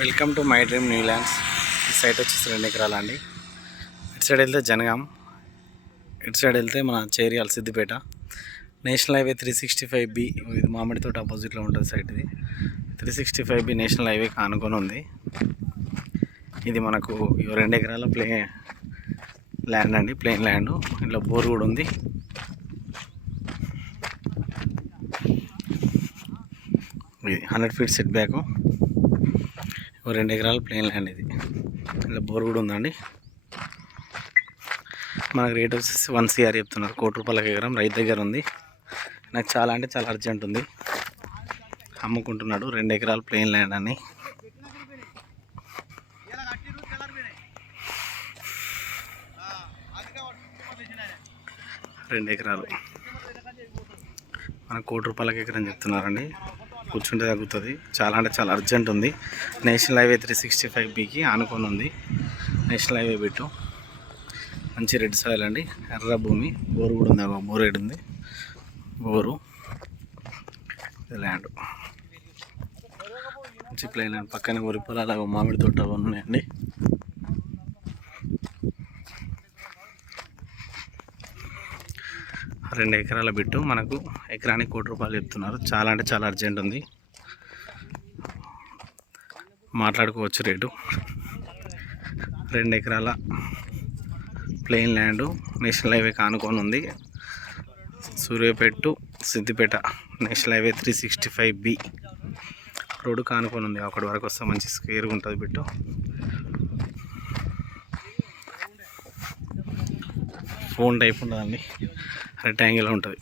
Welcome to my dream new lands. ఈ site వచ్చేసి 2 ఎకరాలు అండి. ఇటు సైడ్ వెళ్తే జనగాం, ఇటు సైడ్ వెళ్తే మన Cheriyal Siddipet. National highway 365B, ఇది మామిడి తోట ఆపోజిట్లో ఉంటుంది సైట్. ఇది 365B నేషనల్ హైవేకి ఆనుకొని ఉంది. ఇది మనకు 2 ఎకరాల ల్యాండ్ అండి, ప్లెయిన్ ల్యాండ్. ఇంట్లో బోర్ కూడా ఉంది. ఇది 100 ఫీట్ సెట్ బ్యాక్, 2 ఎకరాల ప్లెయిన్ ల్యాండ్. ఇది ఇలా బోర్ కూడా ఉందండి. మనకు రేట్ వచ్చేసి 1 CR చెప్తున్నారు, ₹1,00,00,000 ఎకరం. రైతు దగ్గర ఉంది. నాకు చాలా అంటే చాలా అర్జెంట్ ఉంది, అమ్ముకుంటున్నాడు. 2 ఎకరాల ప్లెయిన్ ల్యాండ్ అని. రెండు ఎకరాలు మనకు ₹1,00,00,000 ఎకరం చెప్తున్నారండి. కూర్చుంటే తగ్గుతుంది. చాలా అంటే చాలా అర్జెంట్ ఉంది. నేషనల్ హైవే 365Bకి ఆనుకొని ఉంది. నేషనల్ హైవే బిట్టు మంచి రెడ్ సాయిల్ అండి, ఎర్ర భూమి. బోరు కూడా ఉంది, బోర్ రేట్ ఉంది. బోరు ల్యాండ్ మంచి ప్లెయిన్ ల్యాండ్. పక్కనే వరి పొలాలు, మామిడి తోట ఉన్నాయండి. రెండు ఎకరాల బిట్టు మనకు ఎకరానికి ₹1,00,00,000 చెప్తున్నారు. చాలా అంటే చాలా అర్జెంట్ ఉంది, మాట్లాడుకోవచ్చు రేటు. 2 ఎకరాల ప్లెయిన్ ల్యాండ్, నేషనల్ హైవేకి ఆనుకొని ఉంది. Suryapet Siddipet national highway 365B road కానుకొని ఉంది. అక్కడి వరకు వస్తే మంచి స్క్వేర్గా ఉంటుంది బిట్టు. ఫోన్ టైప్ ఉండదండి, రెక్టాంగిల్ ఉంటుంది.